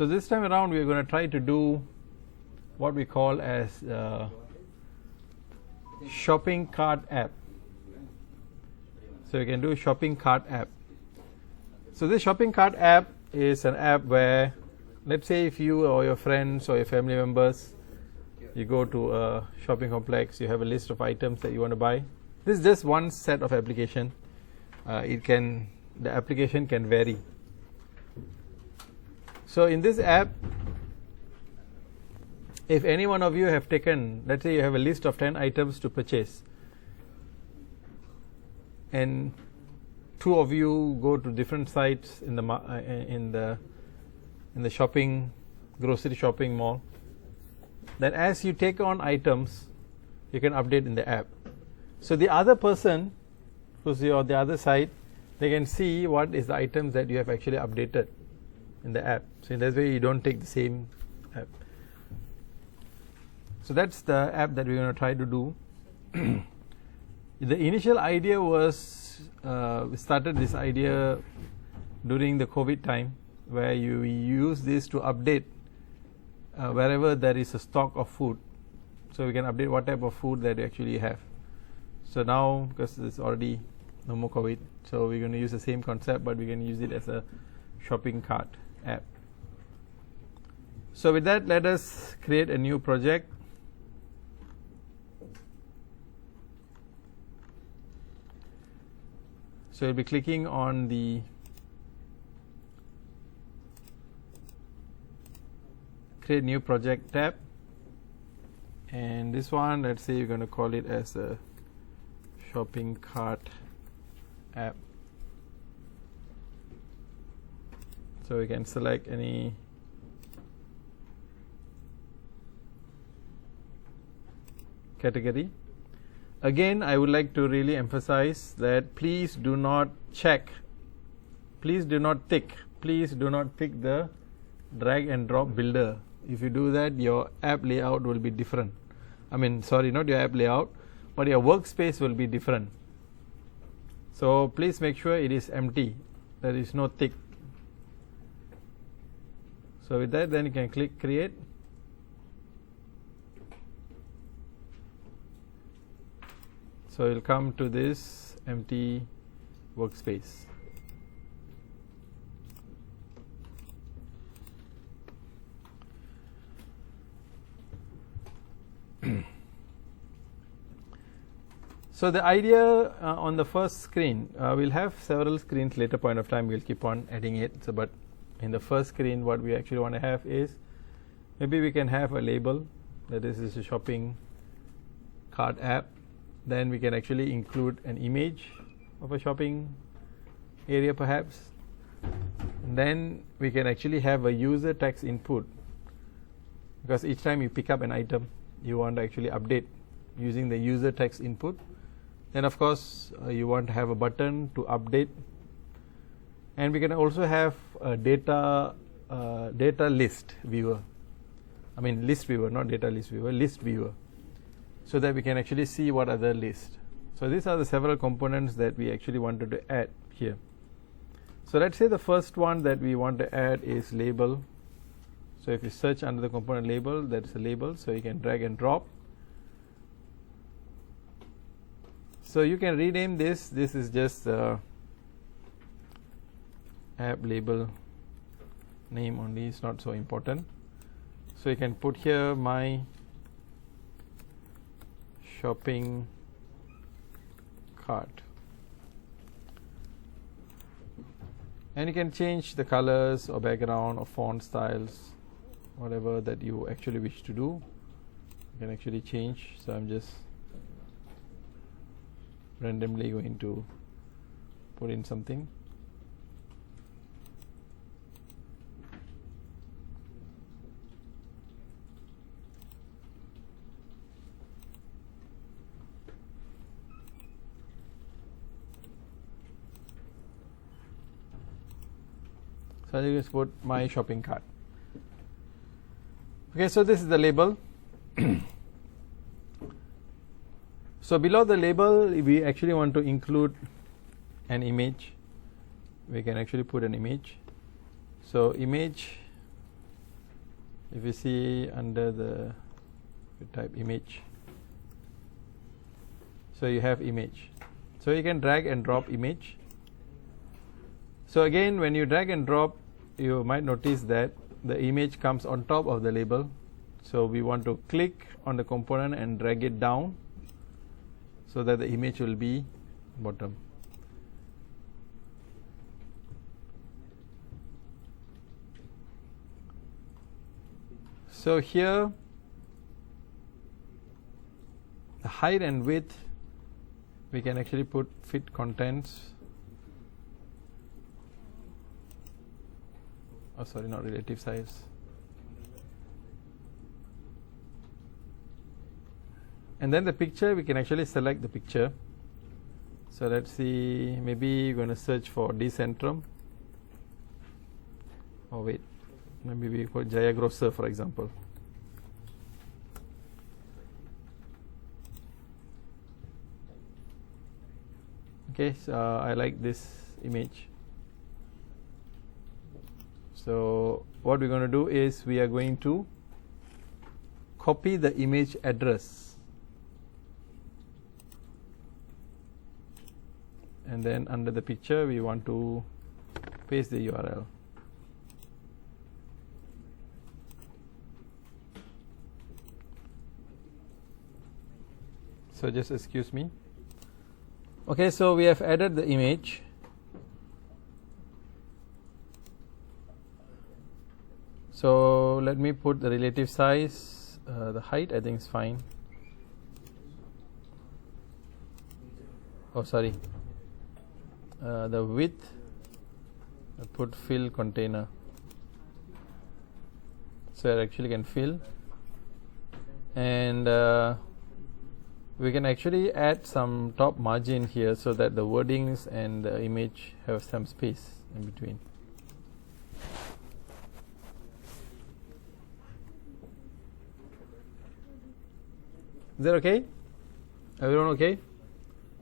So this time around we are going to try to do what we call as shopping cart app. So you can do a shopping cart app. So this shopping cart app is an app where, let's say if you or your friends or your family members, you go to a shopping complex, you have a list of items that you want to buy. This is just one set of application. The application can vary. So in this app, if any one of you have taken, let's say you have a list of 10 items to purchase, and 2 of you go to different sites in the shopping, grocery shopping mall, then as you take on items, you can update in the app. So the other person who's on the other side, they can see what is the items that you have actually updated in the app. So in that way you don't take the same app. So that's the app that we're going to try to do. The initial idea was, we started this idea during the COVID time, where you use this to update wherever there is a stock of food. So we can update what type of food that you actually have. So now, because it's already no more COVID, so we're going to use the same concept, but we're going to use it as a shopping cart app. So with that, let us create a new project. So you'll be clicking on the create new project tab, and this one, let's say you're going to call it as a shopping cart app. So we can select any category. Again, I would like to really emphasize that please do not check, please do not tick the drag and drop builder. If you do that, your app layout will be different. I mean, sorry, not your app layout, but your workspace will be different. So please make sure it is empty, there is no tick. So with that, then you can click create. So you'll come to this empty workspace. So the idea on the first screen, we'll have several screens later point of time, we'll keep on adding it. So but in the first screen, what we actually want to have is, maybe we can have a label that this is a shopping cart app. Then we can actually include an image of a shopping area perhaps. And then we can actually have a user text input, because each time you pick up an item, you want to actually update using the user text input. Then of course you want to have a button to update, and we can also have a data list viewer. I mean list viewer, not data list viewer, list viewer, so that we can actually see what are the list. So these are the several components that we actually wanted to add here. So let's say the first one that we want to add is label. So if you search under the component label, that's a label, so you can drag and drop. So you can rename this. This is just app label name only, it's not so important. So you can put here my shopping cart, and you can change the colors or background or font styles, whatever that you actually wish to do. You can actually change. So I'm just randomly going to put in something. So I just put my shopping cart. Okay, so this is the label. So below the label, we actually want to include an image. We can actually put an image. So image if you see under the type image, so you have image, so you can drag and drop image. So again, when you drag and drop, you might notice that the image comes on top of the label. So we want to click on the component and drag it down so that the image will be bottom. So here the height and width, we can actually put fit contents. Oh, sorry, not relative size. And then the picture, we can actually select the picture. So let's see, maybe we're going to search for decentrum. Oh wait, maybe we put Jaya Grocer, for example. Okay, so I like this image. So what we're going to do is we are going to copy the image address, and then under the picture we want to paste the URL. So just excuse me. Okay, so we have added the image. So let me put the relative size, the height I think is fine. Oh sorry, the width, I put fill container, so I actually can fill, and we can actually add some top margin here so that the wordings and the image have some space in between. Is that okay? Everyone okay?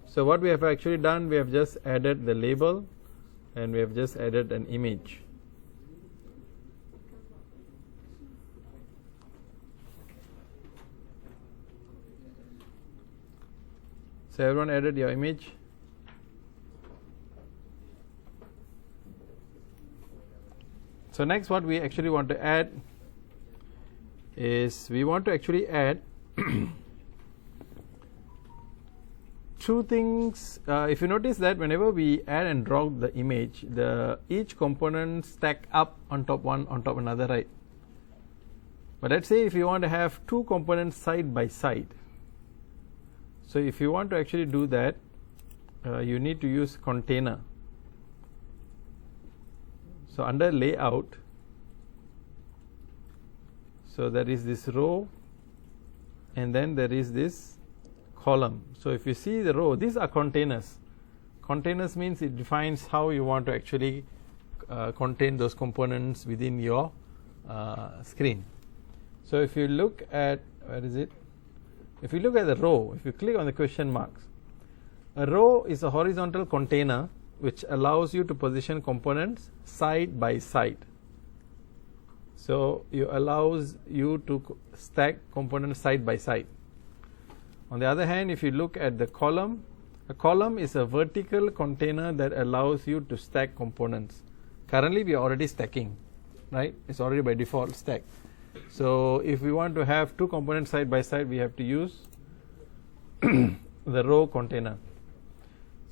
So what we have actually done, we have just added the label and we have just added an image. So everyone added your image. So next what we actually want to add is we want to actually add two things. If you notice that whenever we add and drop the image, each component stack up on top one on top another, right? But let's say if you want to have two components side by side. So if you want to actually do that, you need to use container. So under layout, so there is this row and then there is this column. So if you see the row, these are containers. Containers means it defines how you want to actually contain those components within your screen. So if you look at, where is it? If you look at the row, if you click on the question marks, a row is a horizontal container which allows you to position components side by side. So it allows you to stack components side by side. On the other hand, if you look at the column, a column is a vertical container that allows you to stack components. Currently we are already stacking, right? It's already by default stacked. So if we want to have two components side by side, we have to use the row container.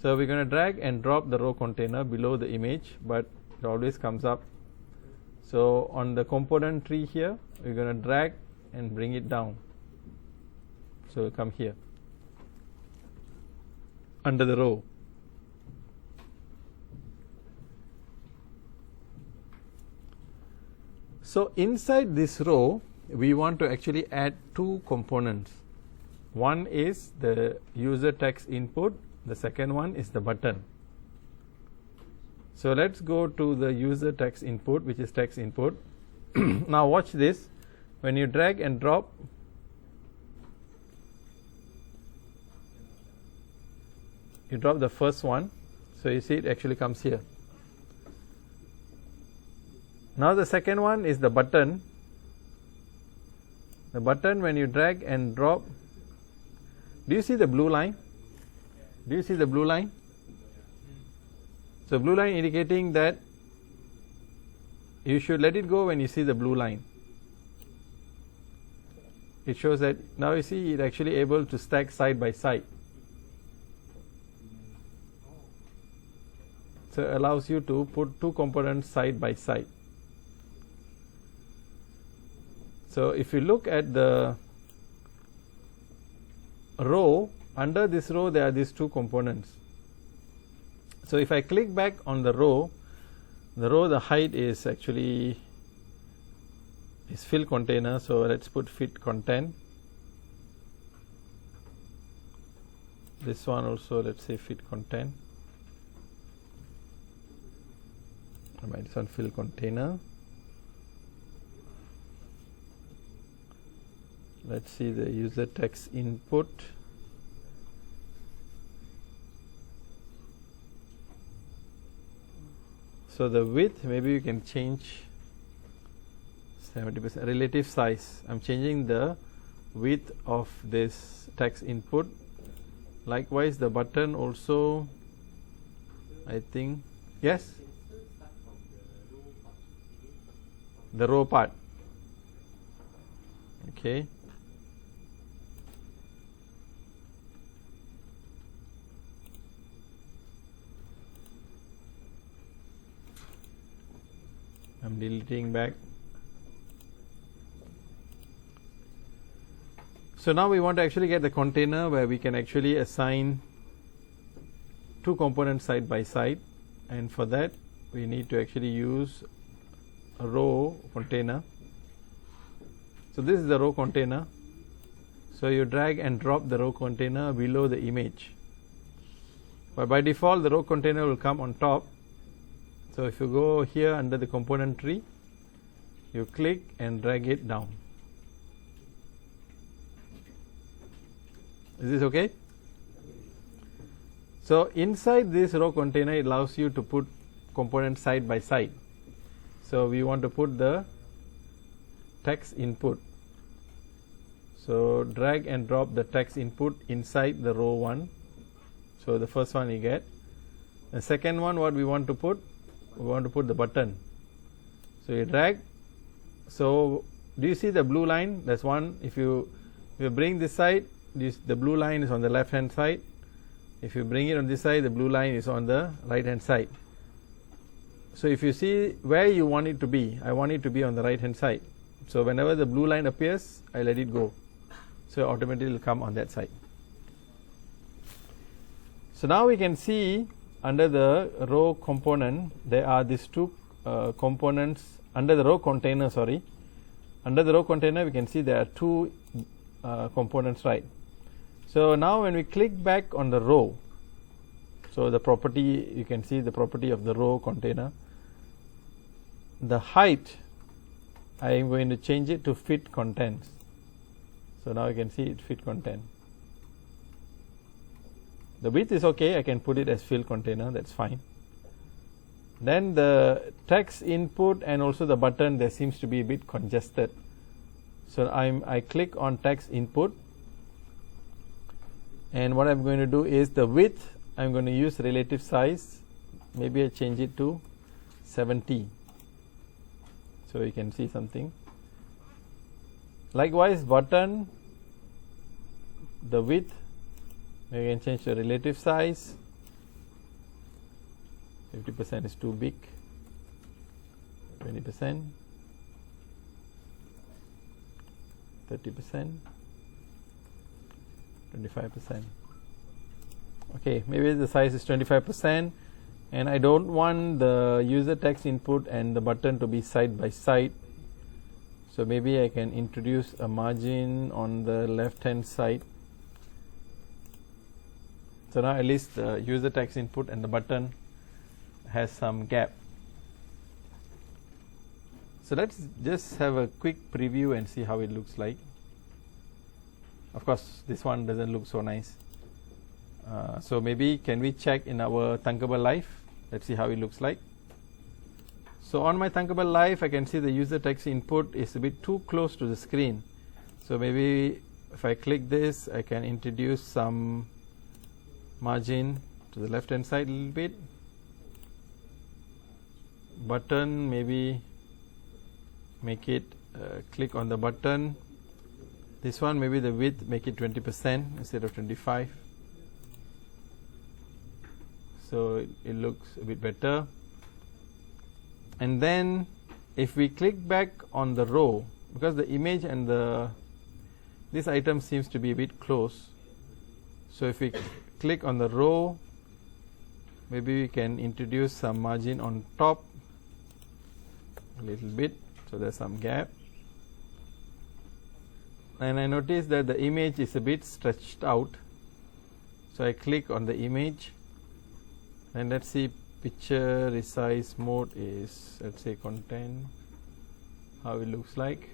So we're going to drag and drop the row container below the image, but it always comes up. So on the component tree here, we're going to drag and bring it down. So we'll come here under the row. So inside this row, we want to actually add two components. One is the user text input, the second one is the button. So let's go to the user text input, which is text input. Now watch this. When you drag and drop, you drop the first one, so you see it actually comes here. Now the second one is the button. The button, when you drag and drop, do you see the blue line? Do you see the blue line? So blue line indicating that you should let it go when you see the blue line. It shows that now you see it actually able to stack side by side. So it allows you to put two components side by side. So if you look at the row, under this row there are these two components. So if I click back on the row, the height is actually is fill container. So let's put fit content. This one also, let's say fit content. This one fill container. Let's see the user text input. So the width, maybe you can change 70%. Relative size, I'm changing the width of this text input. Likewise, the button also, I think, yes? The row part. Okay. I'm deleting back. So now we want to actually get the container where we can actually assign two components side by side, and for that we need to actually use a row container. So this is the row container. So you drag and drop the row container below the image, but by default the row container will come on top. So if you go here under the component tree, you click and drag it down. Is this okay? So inside this row container, it allows you to put components side by side. So we want to put the text input. So drag and drop the text input inside the row 1. So the first one you get. The second one, what we want to put? We want to put the button. So you drag. So do you see the blue line? There's one. If you bring this side, the blue line is on the left hand side. If you bring it on this side, the blue line is on the right hand side. So if you see where you want it to be, I want it to be on the right hand side. So whenever the blue line appears, I let it go. So automatically it will come on that side. So now we can see under the row component, there are these two components under the row container, Under the row container, we can see there are two components, right? So now when we click back on the row, so the property, you can see the property of the row container. The height, I am going to change it to fit contents. So now you can see it fit content. The width is okay, I can put it as fill container, that's fine. Then the text input and also the button, there seems to be a bit congested. So I click on text input, and what I'm going to do is the width, I'm going to use relative size. Maybe I change it to 70. So you can see something. Likewise, button, the width, we can change the relative size. 50% is too big. 20%. 30%. 25%. Okay, maybe the size is 25%, and I don't want the user text input and the button to be side by side. So maybe I can introduce a margin on the left hand side. So now at least the user text input and the button has some gap. So let's just have a quick preview and see how it looks like. Of course, this one doesn't look so nice. So maybe can we check in our Thunkable Live? Let's see how it looks like. So on my Thunkable Live, I can see the user text input is a bit too close to the screen. So maybe if I click this, I can introduce some margin to the left hand side a little bit. Button, maybe make it click on the button. This one, maybe the width, make it 20% instead of 25. So it looks a bit better. And then if we click back on the row, because the image and this item seems to be a bit close, so if we click on the row, maybe we can introduce some margin on top a little bit, so there's some gap. And I notice that the image is a bit stretched out, so I click on the image, and let's see, picture resize mode is, let's say, content, how it looks like.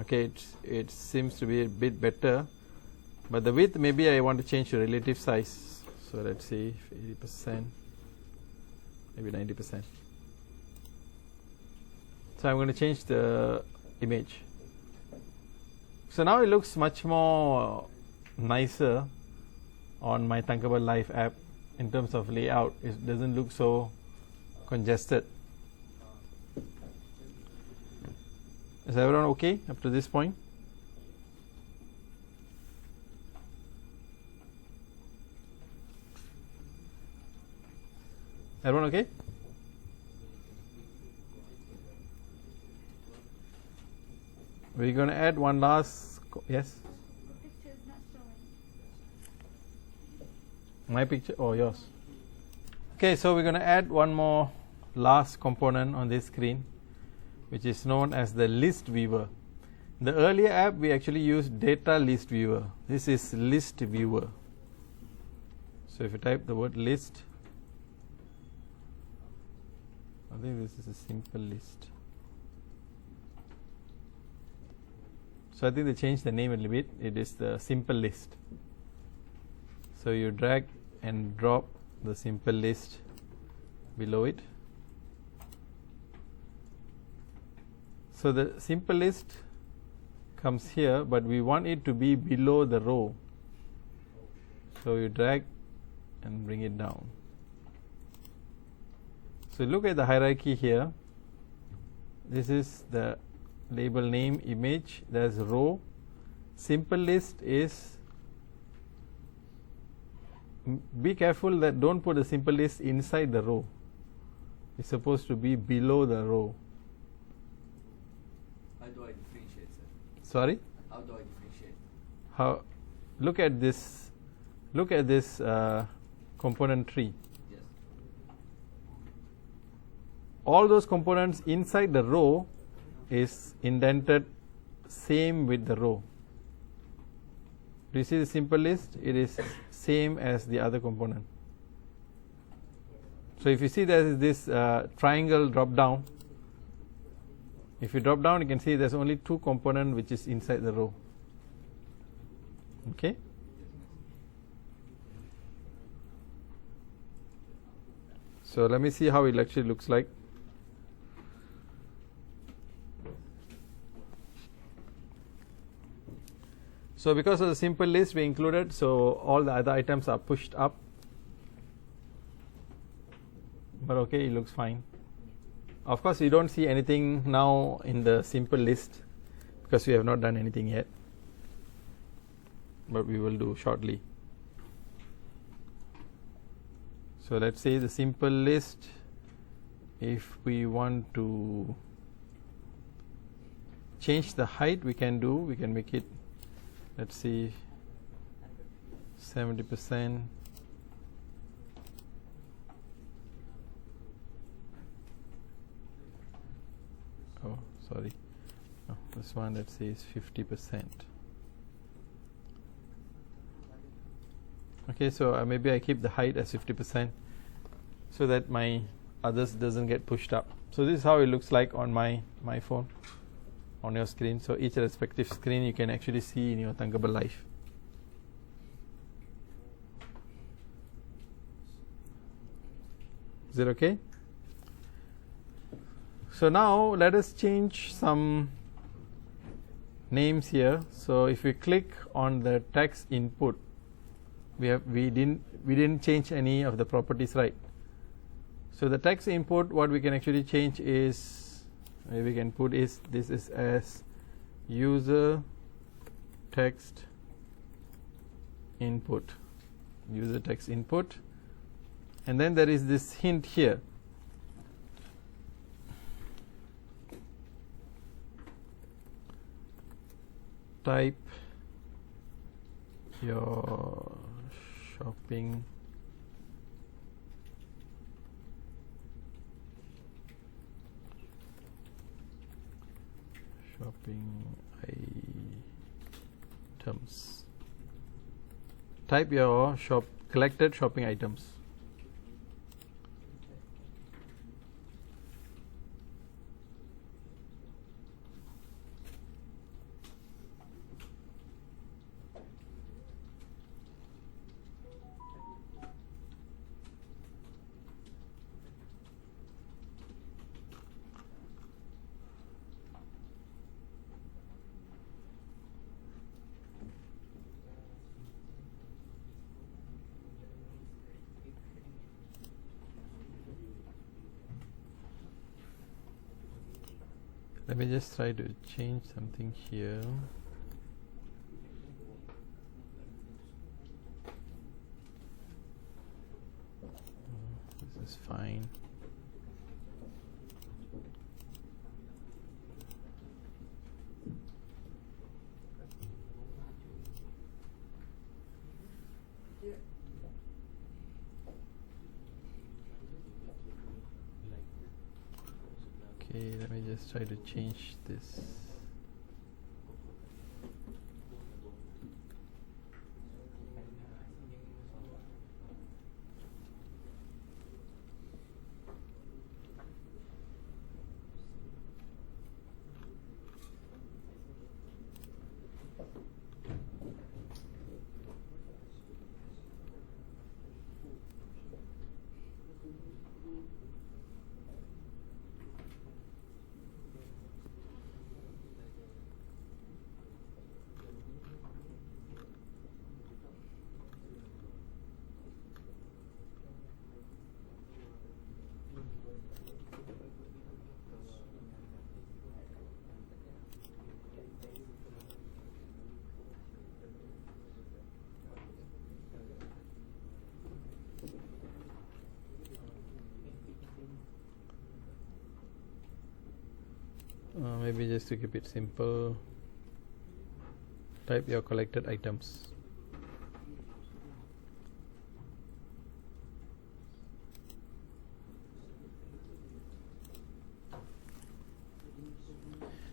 Okay, it seems to be a bit better, but the width, maybe I want to change the relative size. So let's see, 80%, maybe 90%. So I'm going to change the image. So now it looks much more nicer on my Thunkable Live app in terms of layout. It doesn't look so congested. Is everyone okay up to this point? Everyone okay? We're going to add one last, yes? Picture is not showing. My picture or yours? Okay, so we're going to add one more last component on this screen, which is known as the list viewer. In the earlier app, we actually used data list viewer. This is list viewer. So if you type the word list, I think this is a simple list. So I think they changed the name a little bit. It is the simple list. So you drag and drop the simple list below it. So the simple list comes here, but we want it to be below the row. So you drag and bring it down. So look at the hierarchy here. This is the label name image, there's row. Simple list is, be careful that don't put the simple list inside the row. It's supposed to be below the row. How do I differentiate, sir? Sorry? How do I differentiate? How? Look at this. Look at this component tree. Yes. All those components inside the row is indented same with the row. Do you see the simple list? It is same as the other component. So if you see there is this triangle drop down, if you drop down, you can see there's only two components which is inside the row. Okay. So let me see how it actually looks like. So because of the simple list we included, so all the other items are pushed up. But okay, it looks fine. Of course, you don't see anything now in the simple list because we have not done anything yet. But we will do shortly. So let's say the simple list, if we want to change the height, we can make it, let's see, 70%. Oh, sorry. No, this one, let's say, is 50%. Okay, so maybe I keep the height as 50% so that my others doesn't get pushed up. So this is how it looks like on my phone, on your screen. So each respective screen you can actually see in your Thunkable Live. Is it okay? So now let us change some names here. So if we click on the text input, we didn't change any of the properties, right? So the text input, what we can actually change is, we can put is, this is as user text input, user text input, and then there is this hint here. Type your shopping items. Type your collected shopping items. Let me just try to change something here. This is fine. Okay, let me just try to change this. Maybe just to keep it simple, type your collected items.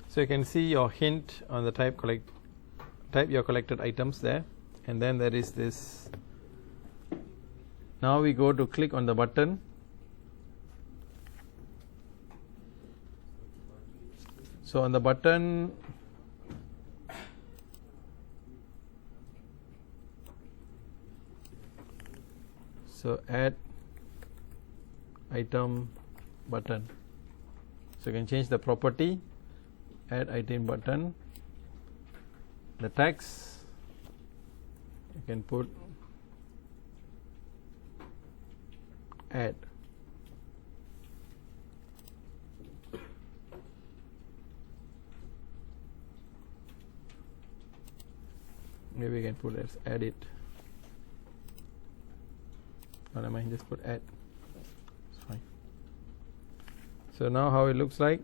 So you can see your hint on the type your collected items there, and then there is this. Now we go to click on the button. So on the button, so add item button. So you can change the property, add item button. The text, you can put add. Maybe we can put as edit. Or I might just put add. It's fine. So now how it looks like.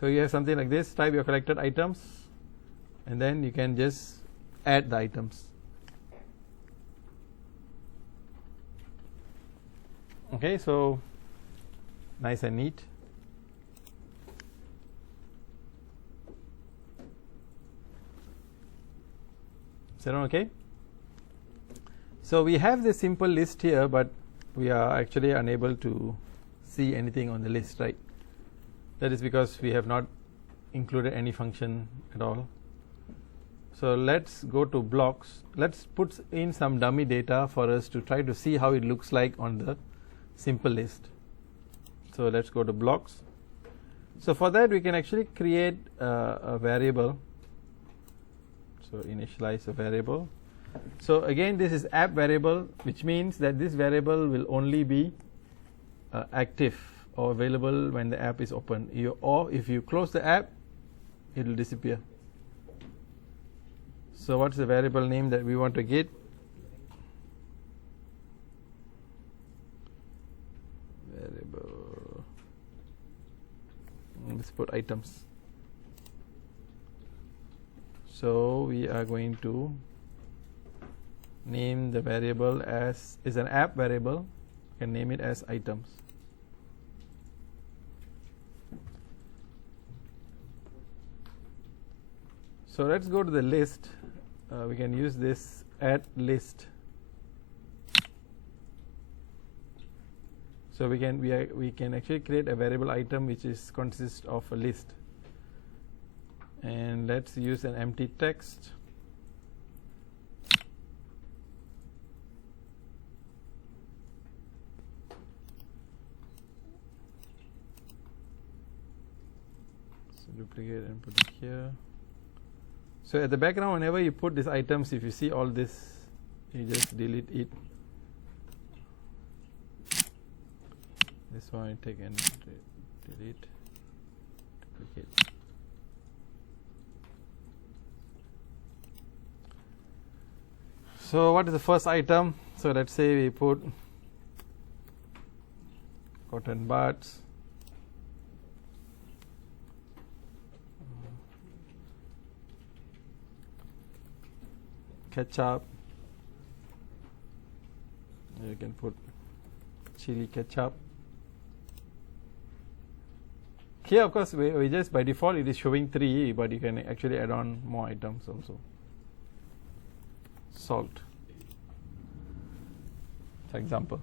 So you have something like this. Type your collected items, and then you can just add the items. Okay, so nice and neat. Is that okay? So we have this simple list here, but we are actually unable to see anything on the list, right? That is because we have not included any function at all. So let's go to blocks. Let's put in some dummy data for us to try to see how it looks like on the simple list. So let's go to blocks. So for that we can actually create a variable. So initialize a variable. So again this is app variable, which means that this variable will only be active or available when the app is open. Or if you close the app, it will disappear. So what's the variable name that we want to get? Variable. Let's put items. So we are going to name the variable as is an app variable. You can name it as items. So let's go to the list. We can use this add list. So we can actually create a variable item which consists of a list. And let's use an empty text. So duplicate and put it here. So at the background, whenever you put these items, if you see all this, you just delete it. This one I take and delete, duplicate. So what is the first item? So let's say we put cotton buds. Ketchup. You can put chili ketchup. Here, of course, we just by default it is showing 3, but you can actually add on more items also. Salt, for example.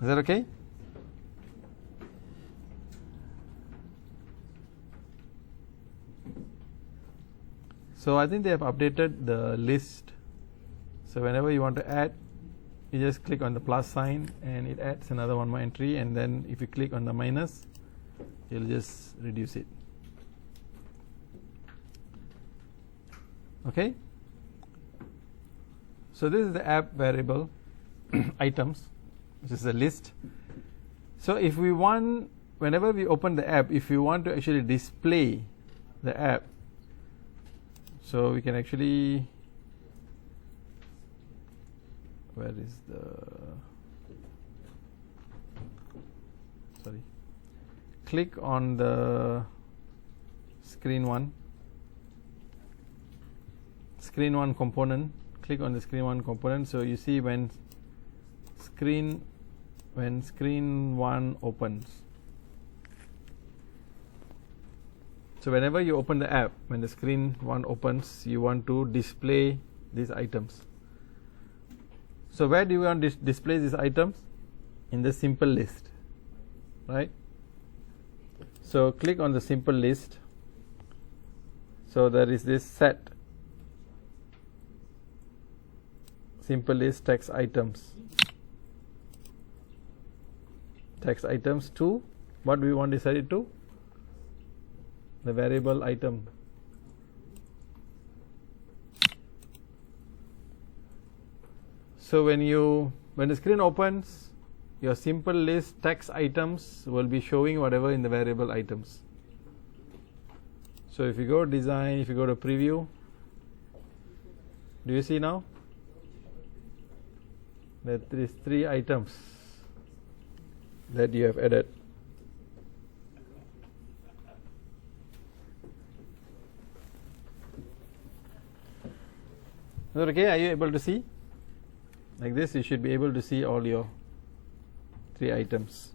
Is that okay? So I think they have updated the list. So whenever you want to add, you just click on the plus sign and it adds another one more entry, and then if you click on the minus, you'll just reduce it. Okay? So this is the app variable items, which is a list. So if we want, whenever we open the app, if we want to actually display the app, so we can actually, where is the, sorry, click on the screen one component, click on the screen one component. So you see when screen one opens. So whenever you open the app, when the screen one opens, you want to display these items. So where do you want to display these items? In the simple list, right? So click on the simple list. So there is this set simple list text items. Text items to, what do we want to set it to? The variable item. So when the screen opens, your simple list text items will be showing whatever in the variable items. So if you go to design, if you go to preview, do you see now that there is 3 items that you have added? Is that okay? Are you able to see? Like this, you should be able to see all your 3 items.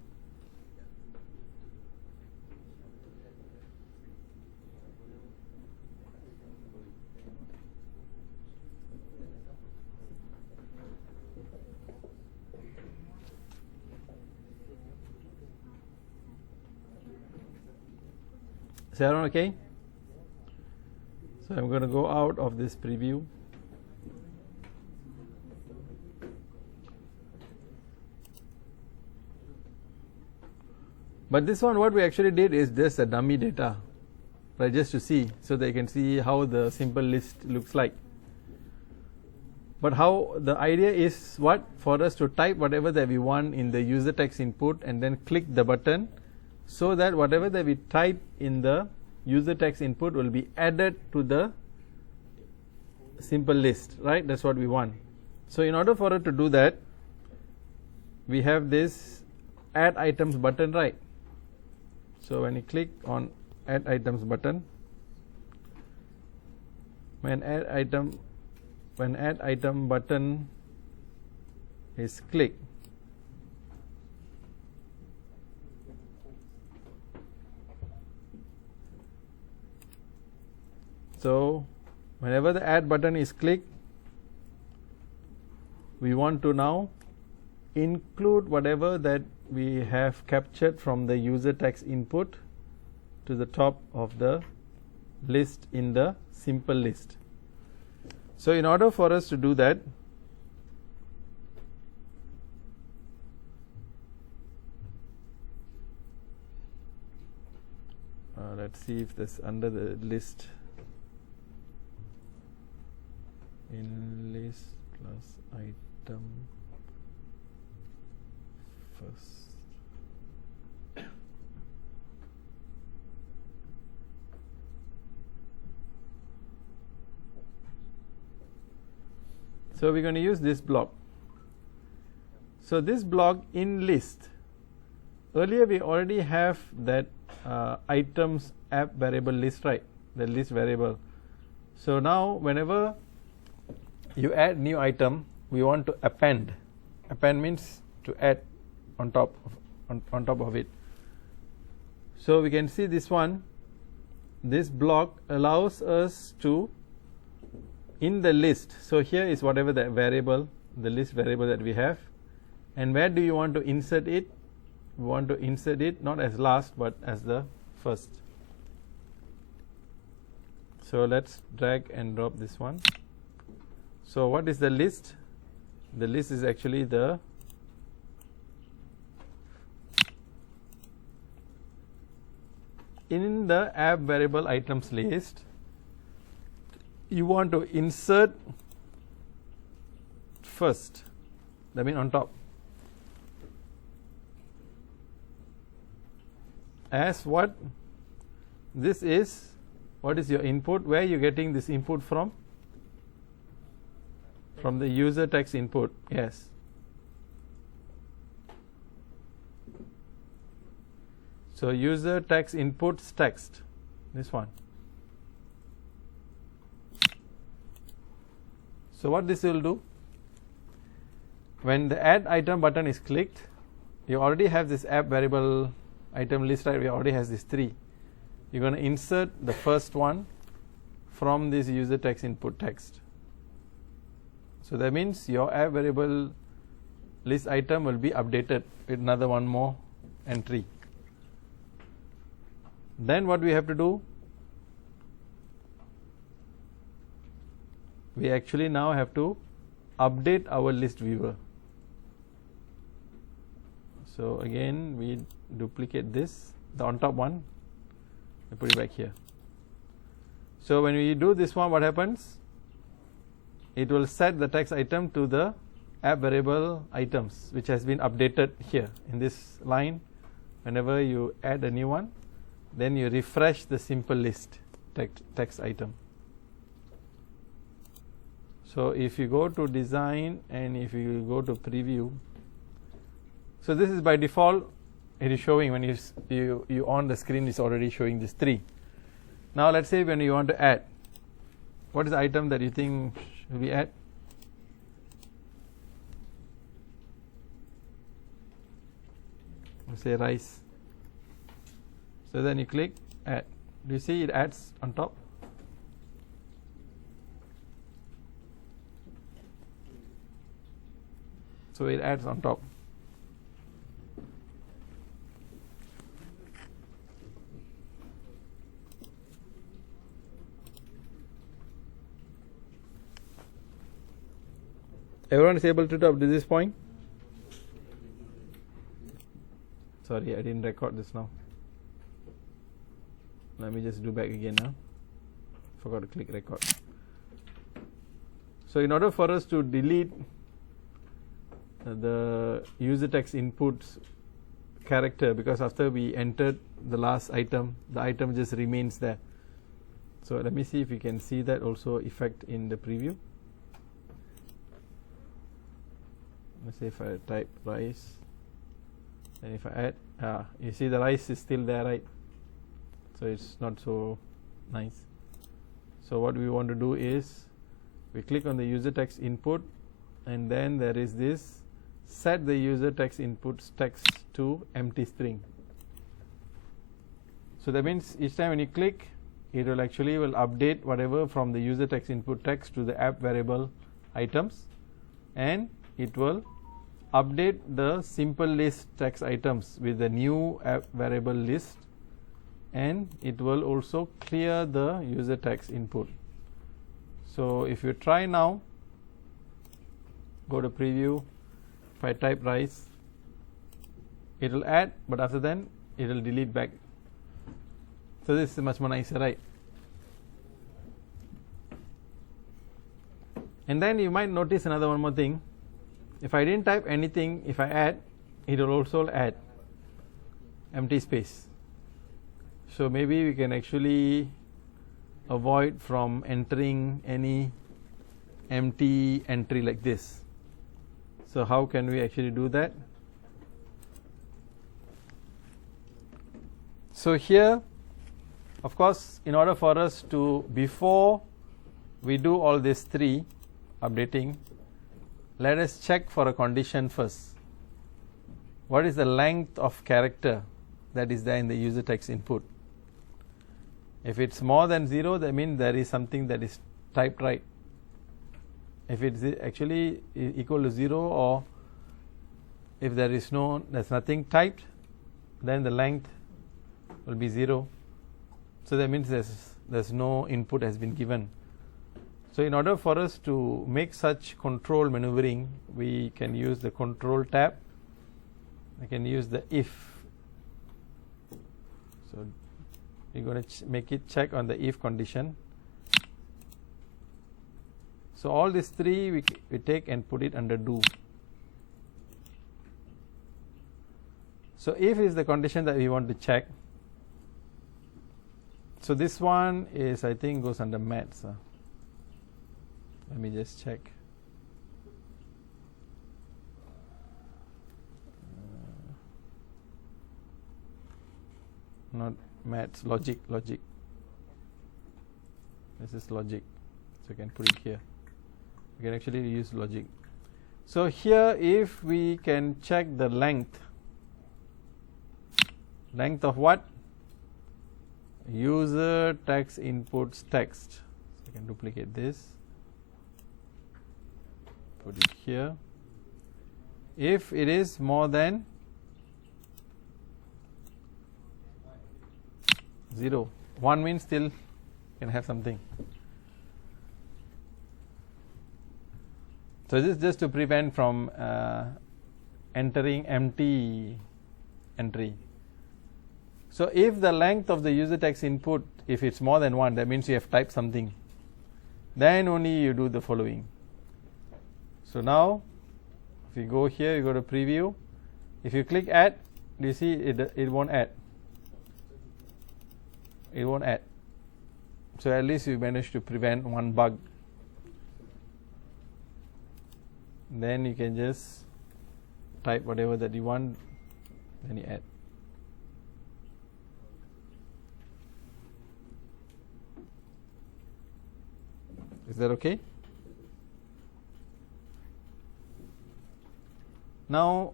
Is everyone okay? So I'm going to go out of this preview. But this one, what we actually did is just a dummy data, right? Just to see, so they can see how the simple list looks like. But how the idea is what? For us to type whatever that we want in the user text input and then click the button, so that whatever that we type in the user text input will be added to the simple list, right? That's what we want. So in order for us to do that, we have this add items button, right? So when you click on add items button, when add item button is clicked, so whenever the add button is clicked, we want to now include whatever that we have captured from the user text input to the top of the list in the simple list. So in order for us to do that, let's see if this under the list, in list plus item first. So we're going to use this block. So this block in list, earlier we already have that items app variable list, right? The list variable. So now whenever you add new item, we want to append. Append means to add on top of it. So we can see this one. This block allows us to, in the list, so here is whatever the variable, the list variable that we have, and where do you want to insert it? We want to insert it not as last but as the first. So let's drag and drop this one. So what is the list? The list is actually the in the app variable items list, you want to insert first, that means on top, as what? This is, what is your input? Where are you getting this input from? From the user text input, yes. So user text inputs text, this one. So what this will do, when the add item button is clicked, you already have this app variable item list, right? We already has this 3. You're going to insert the first one from this user text input text. So that means your app variable list item will be updated with another one more entry. Then what we have to do, we actually now have to update our list viewer. So again we duplicate this, the on top one, we put it back here. So when we do this one, what happens? It will set the text item to the app variable items, which has been updated here in this line. Whenever you add a new one, then you refresh the simple list text item. So if you go to design and if you go to preview, so this is by default, it is showing when you on the screen, it's already showing this 3. Now let's say when you want to add, what is the item that you think should we add? Let's say rice. So then you click add. Do you see it adds on top? So it adds on top. Everyone is able to do up to this point? Sorry, I didn't record this now. Let me just do back again now. Forgot to click record. So in order for us to delete the user text inputs character, because after we entered the last item, the item just remains there. So let me see if we can see that also effect in the preview. Let's say if I type rice, and if I add, you see the rice is still there, right? So it's not so nice. So what we want to do is we click on the user text input, and then there is this set the user text inputs text to empty string. So that means each time when you click, it will actually will update whatever from the user text input text to the app variable items, and it will update the simple list text items with the new app variable list, and it will also clear the user text input. So if you try now, go to preview, if I type rice, it will add, but after then it will delete back. So this is much more nicer, right? And then you might notice another one more thing. If I didn't type anything, if I add, it will also add empty space. So maybe we can actually avoid from entering any empty entry like this. So how can we actually do that? So here, of course, in order for us to, before we do all these three updating, let us check for a condition first. What is the length of character that is there in the user text input? If it's more than 0, that means there is something that is typed right. If it's actually equal to 0, or if there's nothing typed, then the length will be 0. So that means there's no input has been given. So in order for us to make such control maneuvering, we can use the control tab. I can use the if. So we're going to make it check on the if condition. So all these three we take and put it under do. So if is the condition that we want to check. So this one is, I think, goes under maths. Let me just check. Not maths, logic. This is logic. So I can put it here. We can actually use logic. So here, if we can check the length of what? User text inputs text. So I can duplicate this, put it here. If it is more than 0, 1 means still can have something. So this is just to prevent from entering empty entry. So if the length of the user text input, if it's more than 1, that means you have typed something. Then only you do the following. So now, if you go here, you go to preview. If you click add, do you see it won't add? It won't add. So at least you managed to prevent one bug. Then you can just type whatever that you want, then you add. Is that okay? Now,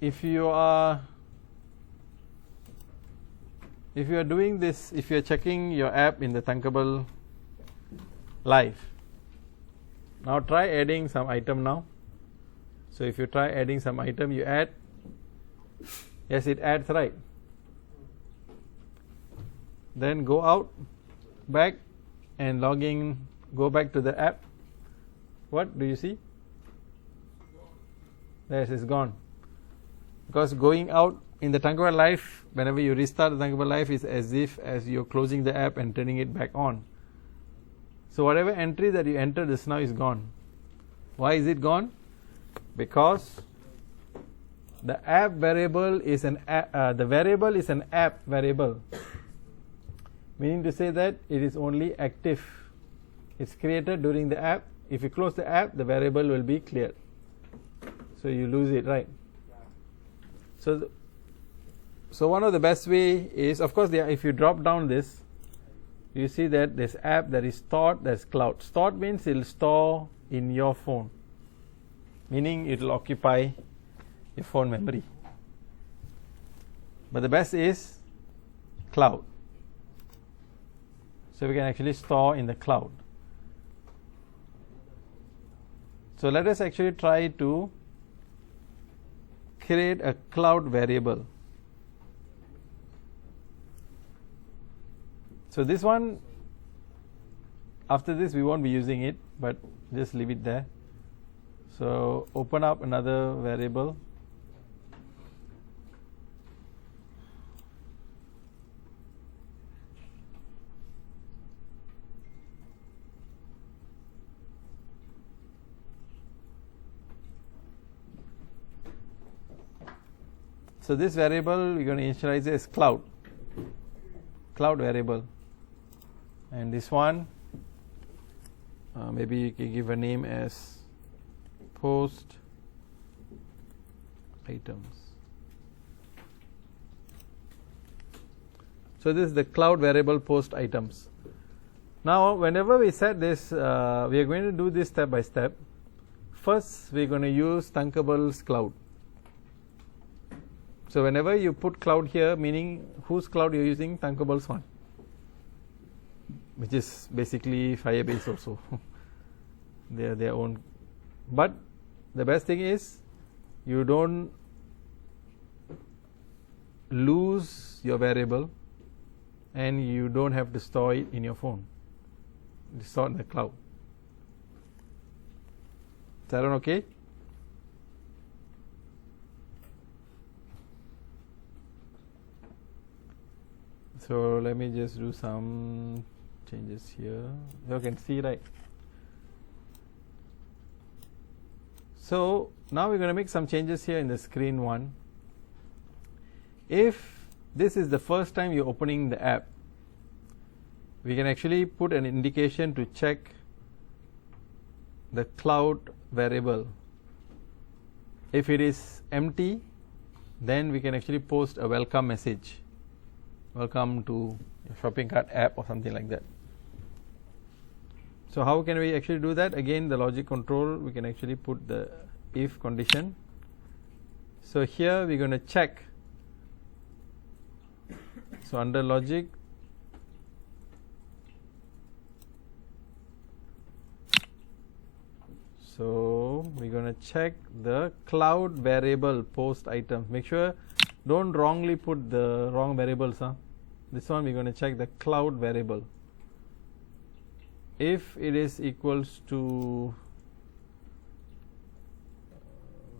if you are doing this, if you are checking your app in the Thunkable Live, now try adding some item now. So if you try adding some item, you add. Yes, it adds, right? Then go out, back, and log in. Go back to the app. What do you see? There it is gone. Because going out in the Thunkable Life, whenever you restart the Thunkable Life, is as if as you're closing the app and turning it back on. So whatever entry that you entered just now is gone. Why is it gone? Because the app variable is an the variable is an app variable, meaning to say that it is only active. It's created during the app. If you close the app, the variable will be cleared. So you lose it, right? So one of the best way is, of course, if you drop down this, you see that there's app, there is stored, there's cloud. Stored means it will store in your phone, meaning it will occupy your phone memory. But the best is cloud. So we can actually store in the cloud. So let us actually try to create a cloud variable. So this one, after this we won't be using it, but just leave it there. So open up another variable. So this variable we're going to initialize it as cloud variable, and this one maybe you can give a name as post items. So this is the cloud variable post items. Now whenever we set this, we are going to do this step by step. First we're going to use Thunkable's cloud. So whenever you put cloud here, meaning whose cloud you're using? Thunkable's one, which is basically Firebase also. They are their own. But the best thing is you don't lose your variable, and you don't have to store it in your phone. It's stored in the cloud. Is that okay? So let me just do some changes here. You can see, right? So now we're going to make some changes here in the screen one. If this is the first time you're opening the app, we can actually put an indication to check the cloud variable. If it is empty, then we can actually post a welcome message. Welcome to your shopping cart app or something like that. So how can we actually do that? Again, the logic control, we can actually put the if condition. So here we're going to check. So under logic, so we're going to check the cloud variable post items. Make sure don't wrongly put the wrong variables. This one we're going to check the cloud variable. If it is equals to,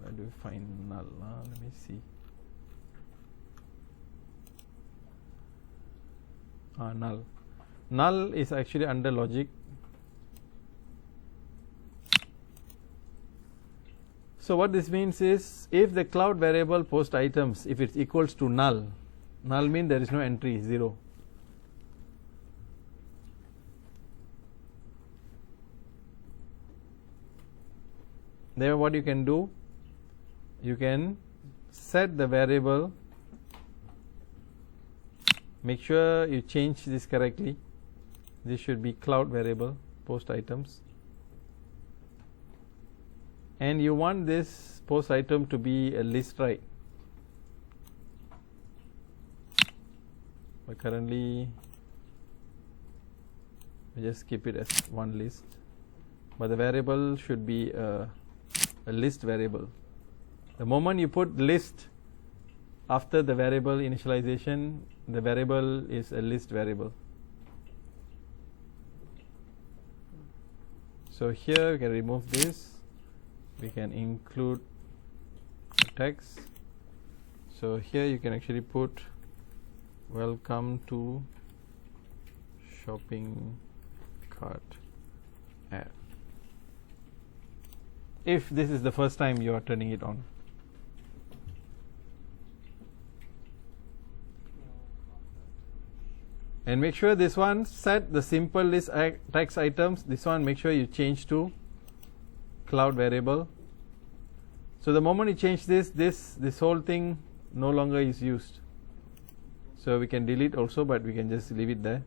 where do we find null? Let me see. Null. Null is actually under logic. So what this means is, if the cloud variable post items, if it's equals to null, null means there is no entry, 0. Then what you can do, you can set the variable, make sure you change this correctly. This should be cloud variable post items, and you want this post item to be a list, right? But currently we just keep it as one list, but the variable should be a list variable. The moment you put list after the variable initialization, the variable is a list variable. So here we can remove this, we can include text. So here you can actually put welcome to shopping cart app, if this is the first time you are turning it on. And make sure this one set the simple list text items. This one make sure you change to cloud variable. So the moment you change this whole thing no longer is used. So we can delete also, but we can just leave it there.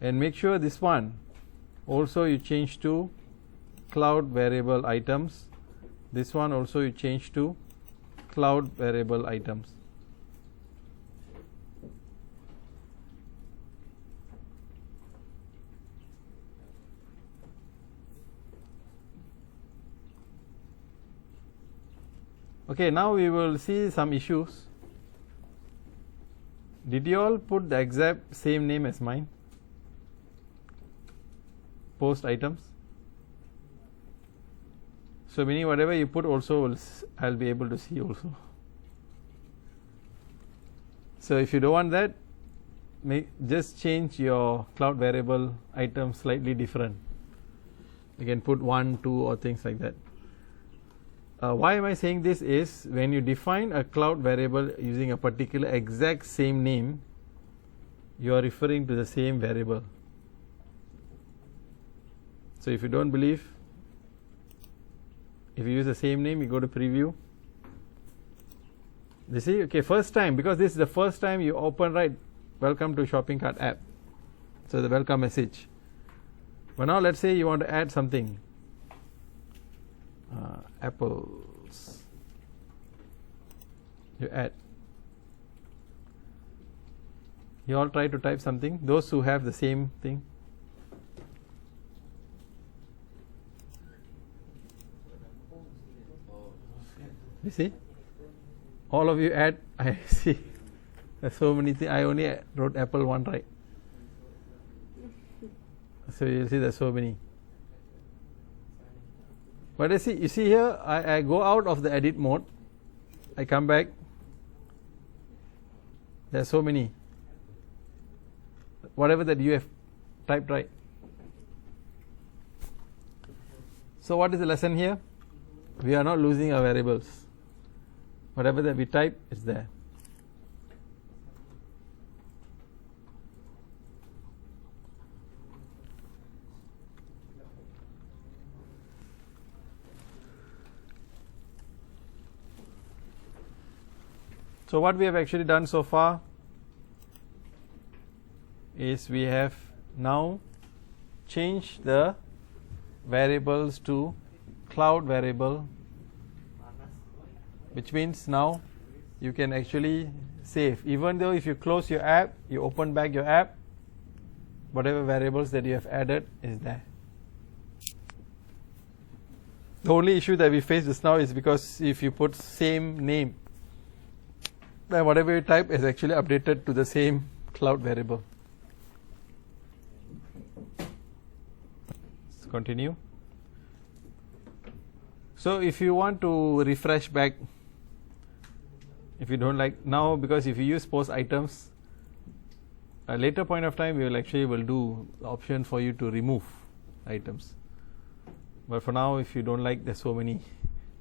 And make sure this one also you change to cloud variable items. This one also you change to cloud variable items. Okay, now we will see some issues. Did you all put the exact same name as mine? Post items. So meaning whatever you put also I'll be able to see also. So if you don't want that, just change your cloud variable item slightly different. You can put 1, 2 or things like that. Why am I saying this is when you define a cloud variable using a particular exact same name, you are referring to the same variable. So if you don't believe, if you use the same name, you go to preview. You see, okay, first time, because this is the first time you open, right, welcome to shopping cart app. So the welcome message. But now let's say you want to add something. Apples. You add. You all try to type something. Those who have the same thing. You see? All of you add. I see. There's so many things. I only wrote apple one, right? So you'll see there's so many. But you see here, I go out of the edit mode. I come back. There are so many. Whatever that you have typed, right? So what is the lesson here? We are not losing our variables. Whatever that we type is there. So what we have actually done so far is we have now changed the variables to cloud variable, which means now you can actually save. Even though if you close your app, you open back your app, whatever variables that you have added is there. The only issue that we face just now is because if you put same name, then whatever you type is actually updated to the same cloud variable. Let's continue. So if you want to refresh back, if you don't like now, because if you use post items, a later point of time we will actually do the option for you to remove items. But for now, if you don't like there's so many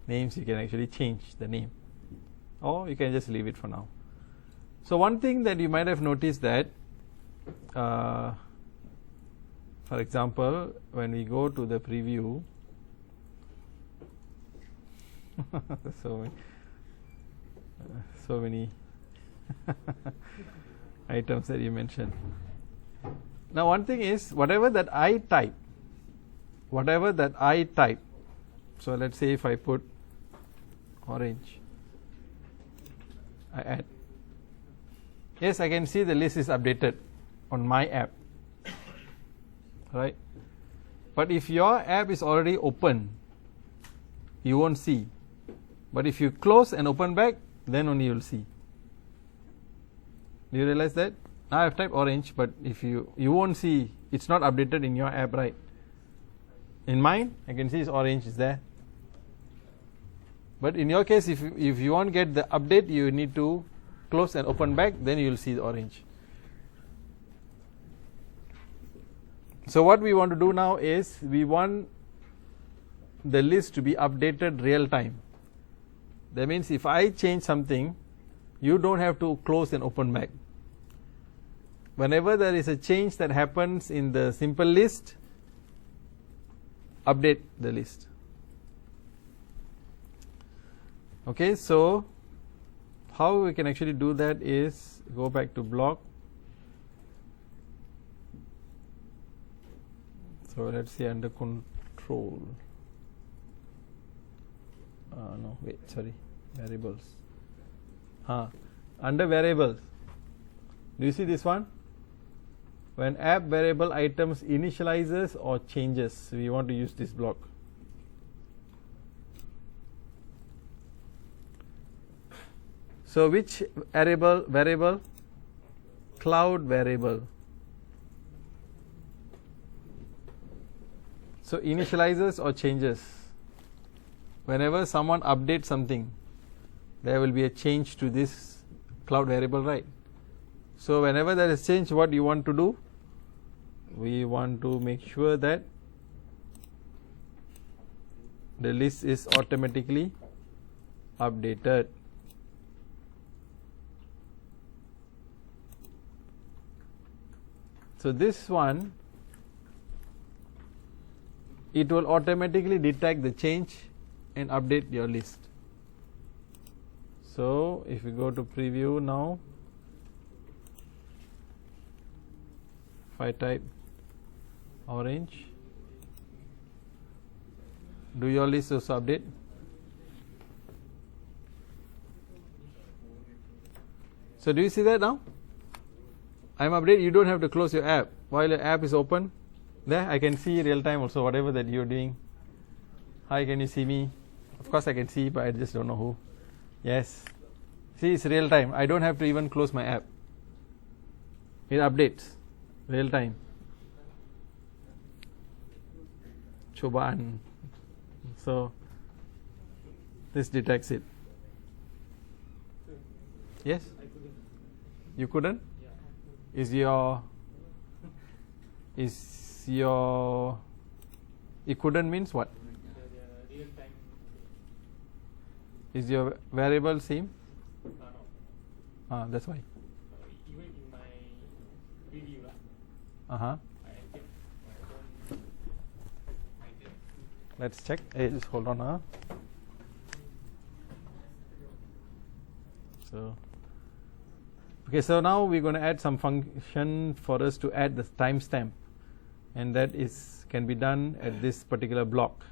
names, you can actually change the name. Or you can just leave it for now. So one thing that you might have noticed that, for example, when we go to the preview, so many items that you mentioned. Now one thing is, whatever that I type, so let's say if I put orange, I add. Yes, I can see the list is updated on my app, right? But if your app is already open, you won't see. But if you close and open back, then only you'll see. Do you realize that? Now I've typed orange, but if you won't see, it's not updated in your app, right? In mine, I can see it's orange is there. But in your case, if you want to get the update, you need to close and open back, then you will see the orange. So what we want to do now is we want the list to be updated real time. That means if I change something, you don't have to close and open back. Whenever there is a change that happens in the simple list, update the list. Okay, so how we can actually do that is go back to block. So let's see under control. No, wait, sorry, variables. Under variables, do you see this one? When app variable items initializes or changes, we want to use this block. So which variable? Cloud variable. So initializes or changes. Whenever someone updates something, there will be a change to this cloud variable, right? So whenever there is change, what you want to do? We want to make sure that the list is automatically updated. So this one, it will automatically detect the change and update your list. So if we go to preview now, if I type orange, do your list also update? So do you see that now? I'm update. You don't have to close your app. While your app is open, there I can see real time also whatever that you're doing. Hi, can you see me? Of course I can see, but I just don't know who. Yes. See, it's real time. I don't have to even close my app. It updates real time. Cobaan. So this detects it. Yes? You couldn't? Is your it couldn't means what? Is your variable same? That's why. Even in my video, let's check. Hey, just hold on. So okay, so now we're going to add some function for us to add the timestamp, and that can be done at this particular block.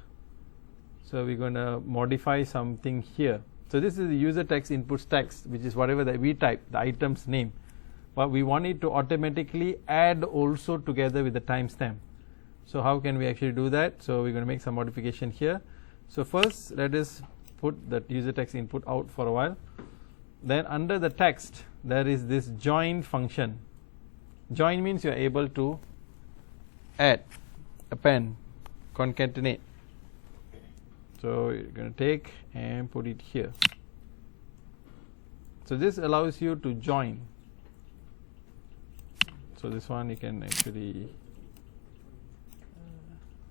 So we're going to modify something here. So this is the user text inputs text, which is whatever that we type, the item's name. But we want it to automatically add also together with the timestamp. So how can we actually do that? So we're going to make some modification here. So first, let us put that user text input out for a while. Then under the text, there is this join function. Join means you are able to add, append, concatenate. So you're going to take and put it here. So this allows you to join. So this one you can actually.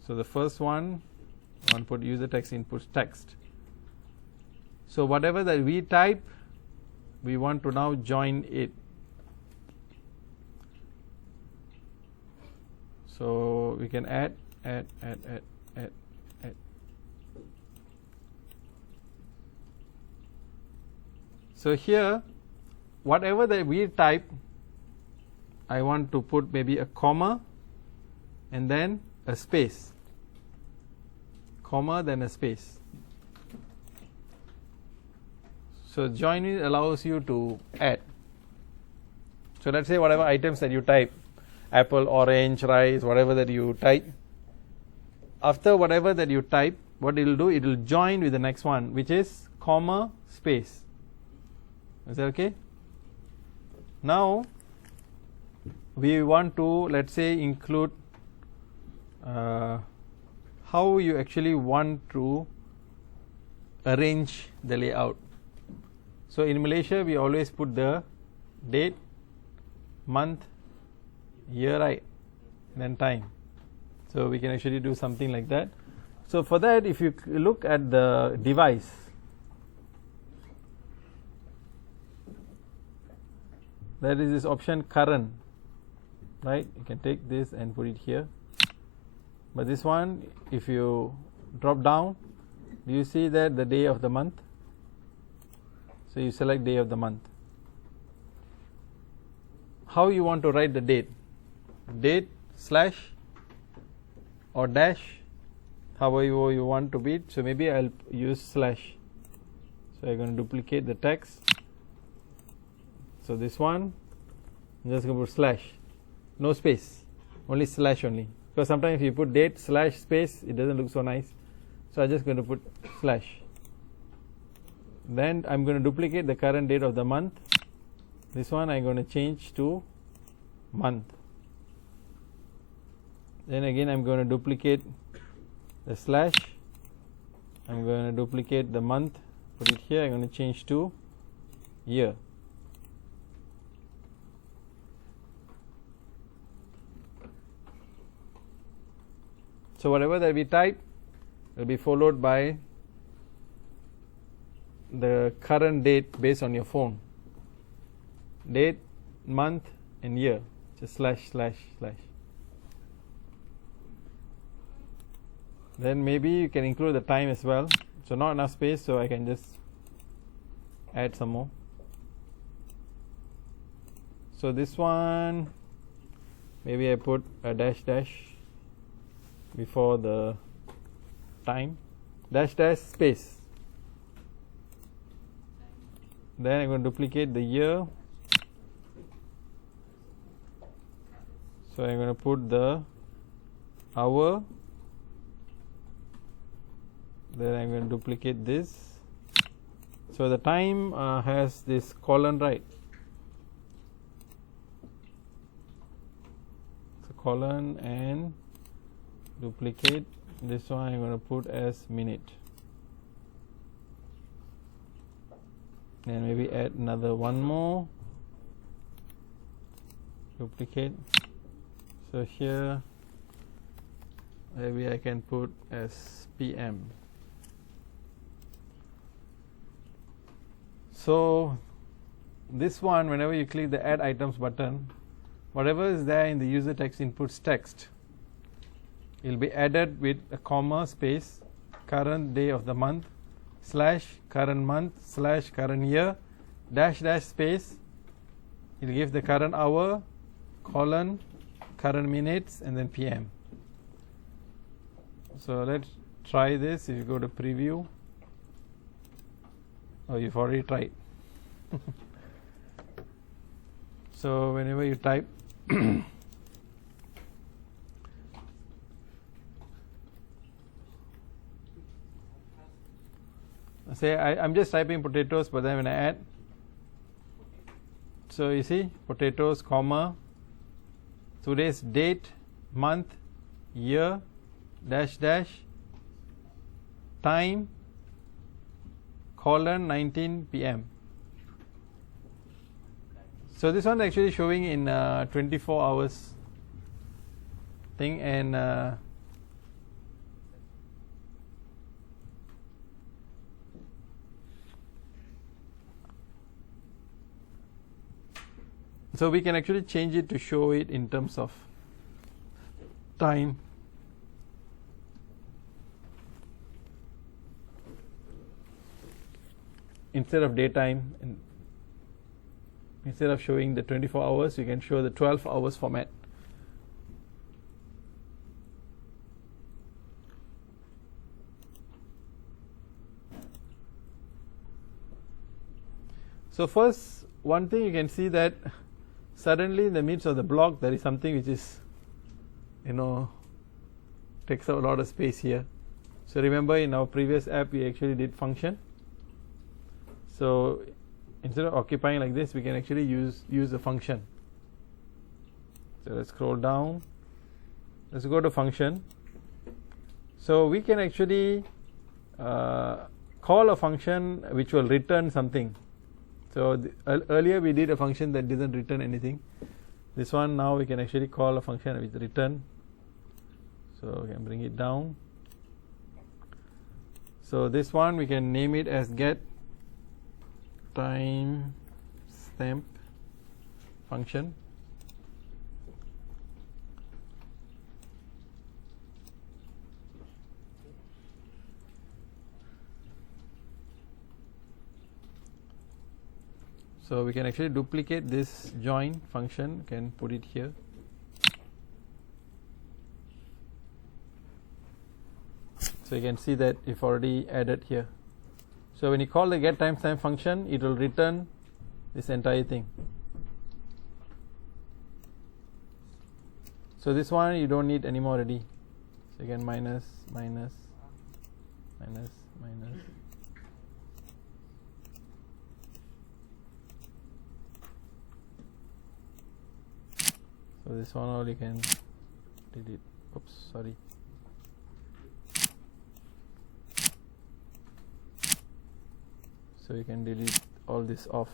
So the first one, I want to put user text inputs text. So whatever that we type, we want to now join it. So we can add. So here, whatever that we type, I want to put maybe a comma and then a space. Comma, then a space. So join it allows you to add. So let's say whatever items that you type, apple, orange, rice, whatever that you type. After whatever that you type, what it will do, it will join with the next one, which is comma, space. Is that okay? Now we want to, let's say, include how you actually want to arrange the layout. So in Malaysia we always put the date, month, year, right, then time. So we can actually do something like that. So for that, if you look at the device, there is this option current, right? You can take this and put it here. But this one, if you drop down, do you see that the day of the month? So you select day of the month. How you want to write the date? Date slash or dash, however you want to be. So maybe I'll use slash. So I'm going to duplicate the text. So this one, I'm just going to put slash, no space, only slash only. Because sometimes if you put date slash space, it doesn't look so nice. So I'm just going to put slash. Then I'm going to duplicate the current date of the month. This one I'm going to change to month. Then again I'm going to duplicate the slash. I'm going to duplicate the month, put it here. I'm going to change to year. So whatever that we type will be followed by the current date based on your phone. Date, month and year. Just slash slash slash. Then maybe you can include the time as well. So not enough space, so I can just add some more. So this one, maybe I put a dash dash before the time, dash dash space. Then I'm going to duplicate the year. So I'm going to put the hour. Then I'm going to duplicate this. So the time has this colon, right? So colon and duplicate. This one I'm going to put as minute. And maybe add another one more. Duplicate. So here maybe I can put as PM. So this one, whenever you click the add items button, whatever is there in the user text inputs text, it will be added with a comma space, current day of the month, slash current month, slash current year, dash dash space. It will give the current hour, colon, current minutes, and then PM. So let's try this. If you go to preview, oh, you've already tried. So whenever you type say I'm just typing potatoes, but then when I add, so you see potatoes, comma, today's date, month, year, dash dash, time, colon 19 PM. So this one actually showing in 24 hours thing, and so we can actually change it to show it in terms of time. Instead of daytime, and instead of showing the 24 hours, you can show the 12 hours format. So first, one thing you can see that suddenly in the midst of the block there is something which is, takes up a lot of space here. So remember in our previous app we actually did function. So instead of occupying like this, we can actually use a function. So let's scroll down. Let's go to function. So we can actually call a function which will return something. So earlier we did a function that didn't return anything. This one now we can actually call a function with return. So we can bring it down. So this one we can name it as get time stamp function. So we can actually duplicate this join function, can put it here. So you can see that if already added here. So when you call the get timestamp function, it will return this entire thing. So this one you don't need anymore already. So you can minus, minus, minus, minus. So this one all you can delete. Oops, sorry. So you can delete all this off.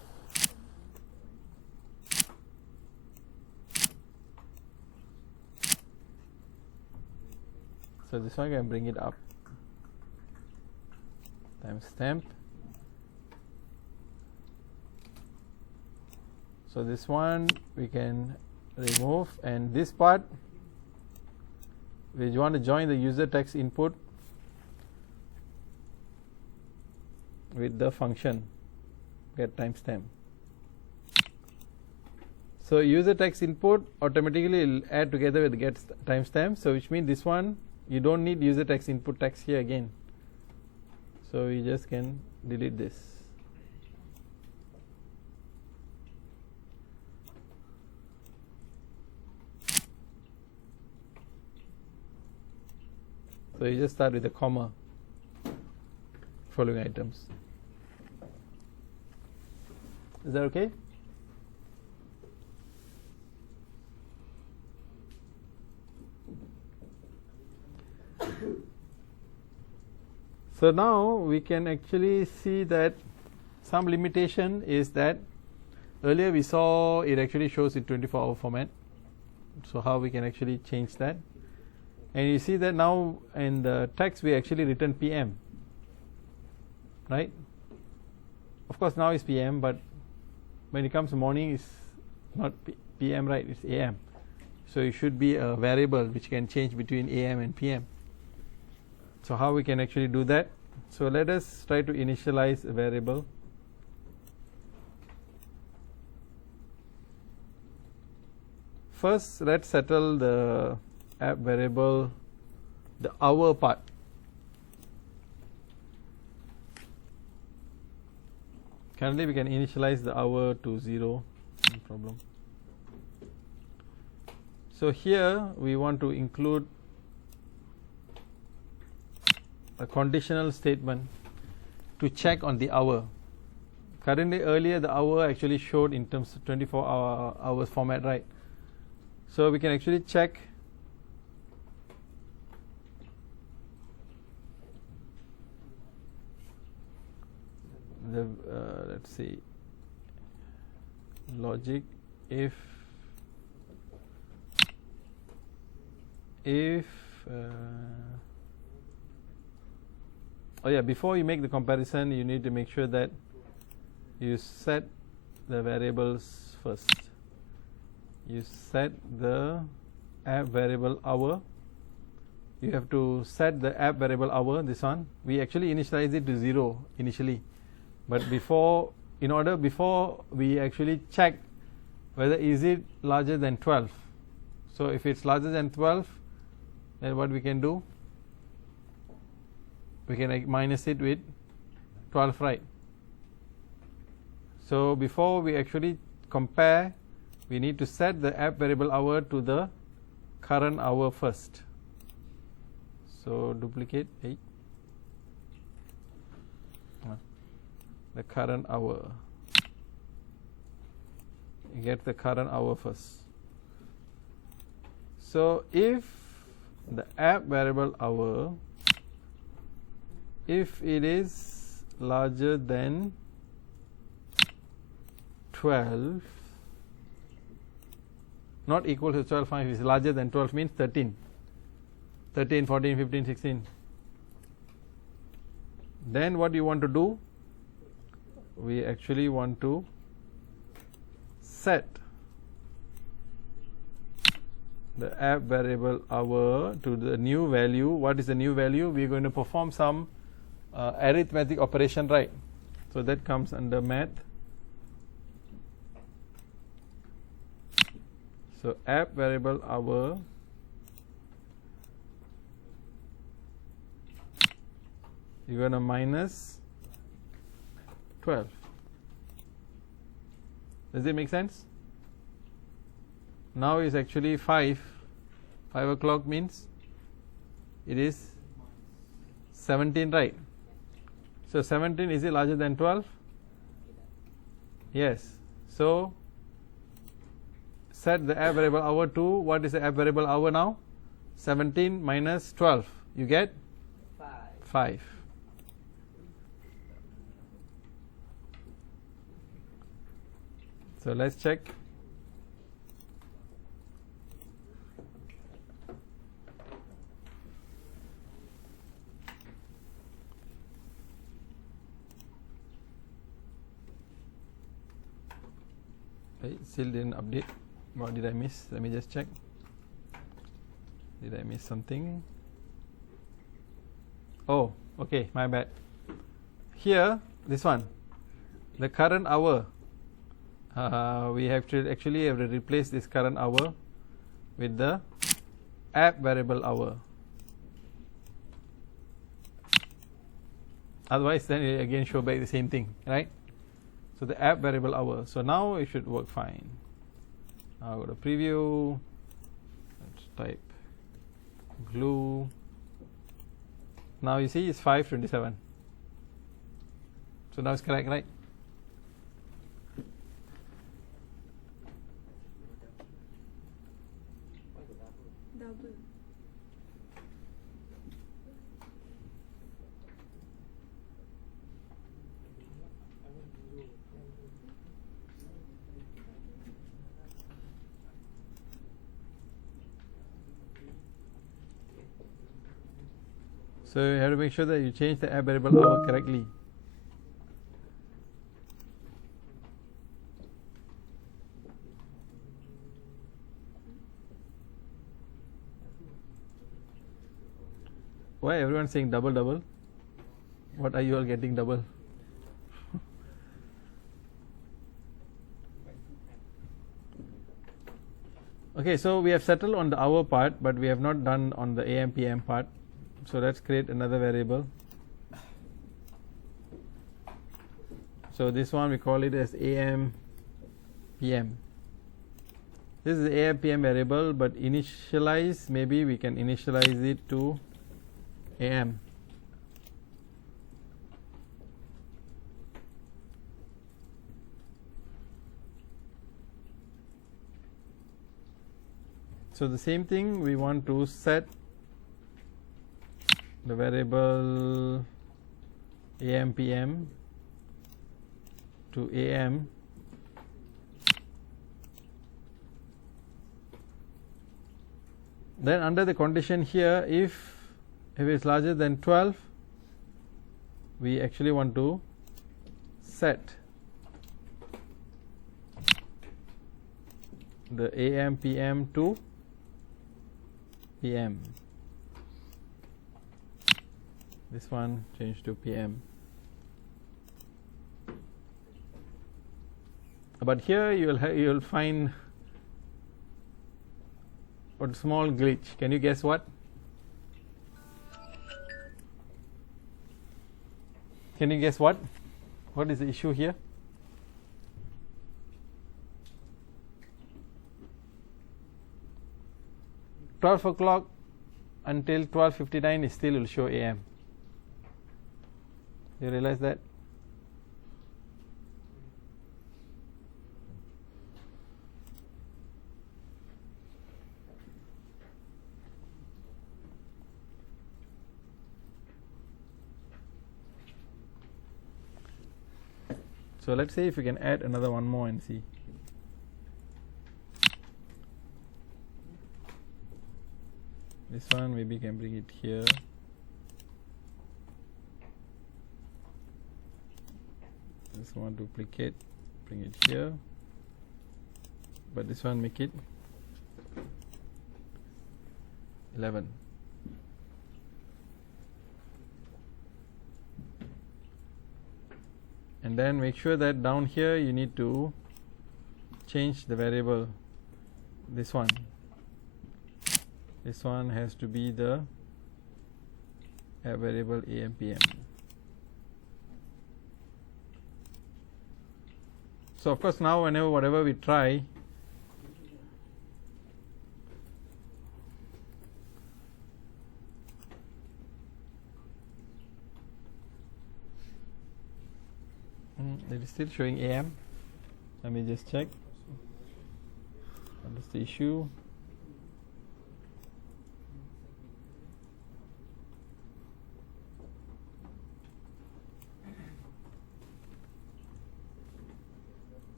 So this one I can bring it up. Timestamp. So this one we can remove, and this part we want to join the user text input with the function get timestamp. So user text input automatically will add together with get timestamp. So which means this one you don't need user text input text here again. So we just can delete this. So you just start with a comma following items. Is that okay? So now we can actually see that some limitation is that earlier we saw it actually shows in 24-hour format. So how we can actually change that? And you see that now in the text we actually written PM, right? Of course now it's PM, but when it comes to morning it's not PM, right? It's AM. So it should be a variable which can change between AM and PM. So how we can actually do that? So let us try to initialize a variable. First let's settle the app variable, the hour part. Currently we can initialize the hour to 0, no problem. So here we want to include a conditional statement to check on the hour. Currently earlier the hour actually showed in terms of 24 hours format, right? So we can actually check the let's see, logic if oh yeah, before you make the comparison you need to make sure that you set the variables first. You set the app variable hour. You have to set the app variable hour, this one. We actually initialize it to 0 initially, but before we actually check whether is it larger than 12. So if it's larger than 12, then what we can do, we can minus it with 12, right? So before we actually compare, we need to set the app variable hour to the current hour first. So duplicate the current hour. You get the current hour first. So if the app variable hour, if it is larger than 12, not equal to 12, fine, if it's larger than 12 means 13, 14, 15, 16. Then what you want to do? We actually want to set the app variable hour to the new value. What is the new value? We are going to perform some arithmetic operation, right? So that comes under math. So app variable hour you're going to minus 12. Does it make sense? Now is actually 5 o'clock means it is 17, right? So 17, is it larger than 12? Yes. So set the app variable hour to, what is the app variable hour now? 17 minus 12, you get 5. So let's check. Still didn't update. What did I miss? Let me just check. Did I miss something? Oh, okay, my bad. Here, this one, the current hour. We have to actually have to replace this current hour with the app variable hour. Otherwise, then it again show back the same thing, right? So the app variable hour. So now it should work fine. I'll go to preview. Let's type glue. Now you see it's 5:27. So now it's correct, right? Double. So you have to make sure that you change the app variable hour correctly. Why everyone saying double double? What are you all getting double? Okay, so we have settled on the hour part, but we have not done on the AM PM part. So let's create another variable. So this one we call it as AM PM. This is the AM PM variable, but initialize, maybe we can initialize it to AM. So the same thing, we want to set the variable AM PM to AM then under the condition here, if it's larger than 12, we actually want to set the AM PM to PM. This one change to PM. But here you will find a small glitch. Can you guess what? Can you guess what? What is the issue here? $12 o'clock until 12:59 it still will show AM. You realize that? So let's see if we can add another one more and see. This one maybe can bring it here. This one duplicate, bring it here. But this one make it 11. And then make sure that down here you need to change the variable. This one has to be the variable AMPM. So of course now whatever we try, it is still showing AM. Let me just check. What is the issue?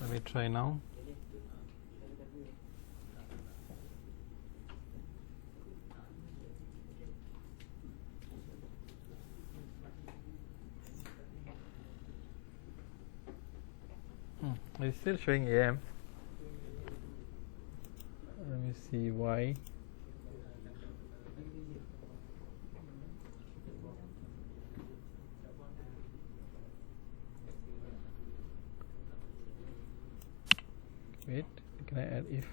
Let me try now. It's still showing AM. Let me see why. Wait, can I add if?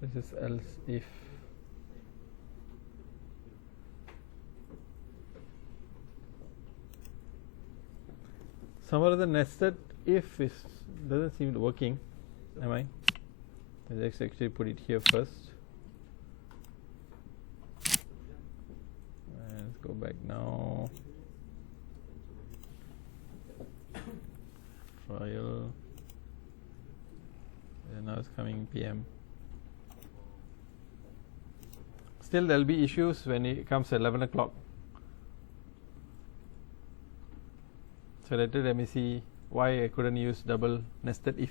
This is else if. Some other nested if is doesn't seem to working. Am I? Let's actually put it here first. Let's go back now. Trial. And now it's coming PM. Still there will be issues when it comes at 11 o'clock. So let me see why I couldn't use double nested if.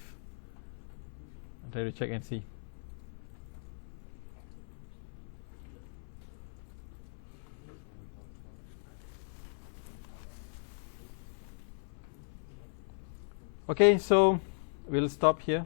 I'll try to check and see. Okay, so we'll stop here.